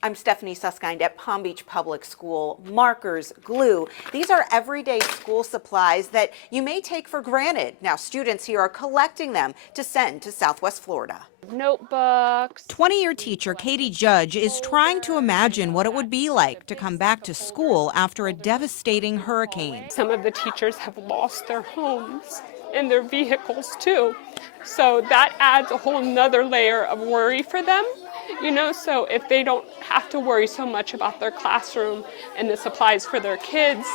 I'm Stephanie Susskind at Palm Beach Public School. Markers, glue, these are everyday school supplies that you may take for granted. Now students here are collecting them to send to Southwest Florida. Notebooks. 20-year teacher Katie Judge is trying to imagine what it would be like to come back to school after a devastating hurricane. Some of the teachers have lost their homes and their vehicles too. So that adds a whole nother layer of worry for them. So if they don't have to worry so much about their classroom and the supplies for their kids,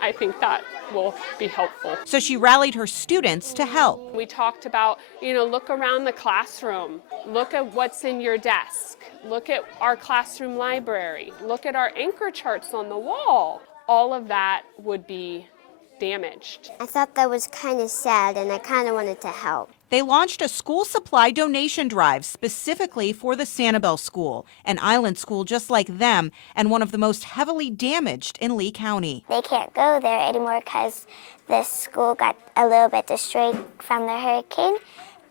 I think that will be helpful. So she rallied her students to help. We talked about, look around the classroom, look at what's in your desk, look at our classroom library, look at our anchor charts on the wall. All of that would be damaged. I thought that was kind of sad and I kind of wanted to help. They launched a school supply donation drive specifically for the Sanibel School, an island school just like them and one of the most heavily damaged in Lee County. They can't go there anymore because this school got a little bit destroyed from the hurricane.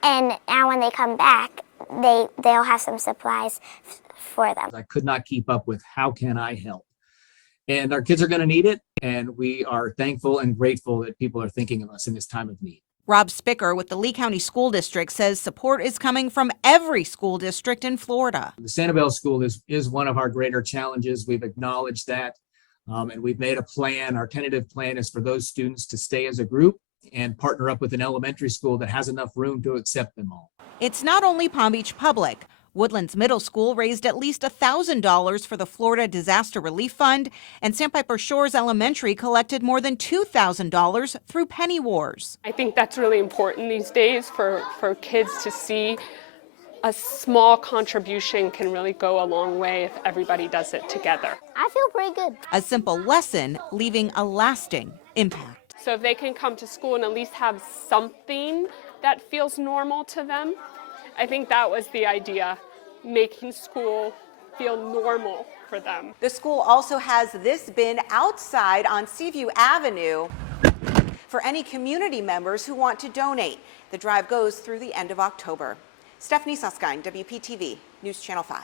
And now when they come back, they'll have some supplies for them. I could not keep up with how can I help? And our kids are going to need it. And we are thankful and grateful that people are thinking of us in this time of need. Rob Spicker with the Lee County School District says support is coming from every school district in Florida. The Sanibel School is one of our greater challenges. We've acknowledged that, and we've made a plan. Our tentative plan is for those students to stay as a group and partner up with an elementary school that has enough room to accept them all. It's not only Palm Beach Public. Woodlands Middle School raised at least $1,000 for the Florida Disaster Relief Fund, and Sandpiper Shores Elementary collected more than $2,000 through Penny Wars. I think that's really important these days for kids to see a small contribution can really go a long way if everybody does it together. I feel pretty good. A simple lesson leaving a lasting impact. So if they can come to school and at least have something that feels normal to them, I think that was the idea, making school feel normal for them. The school also has this bin outside on Seaview Avenue for any community members who want to donate. The drive goes through the end of October. Stephanie Susskind, WPTV News Channel 5.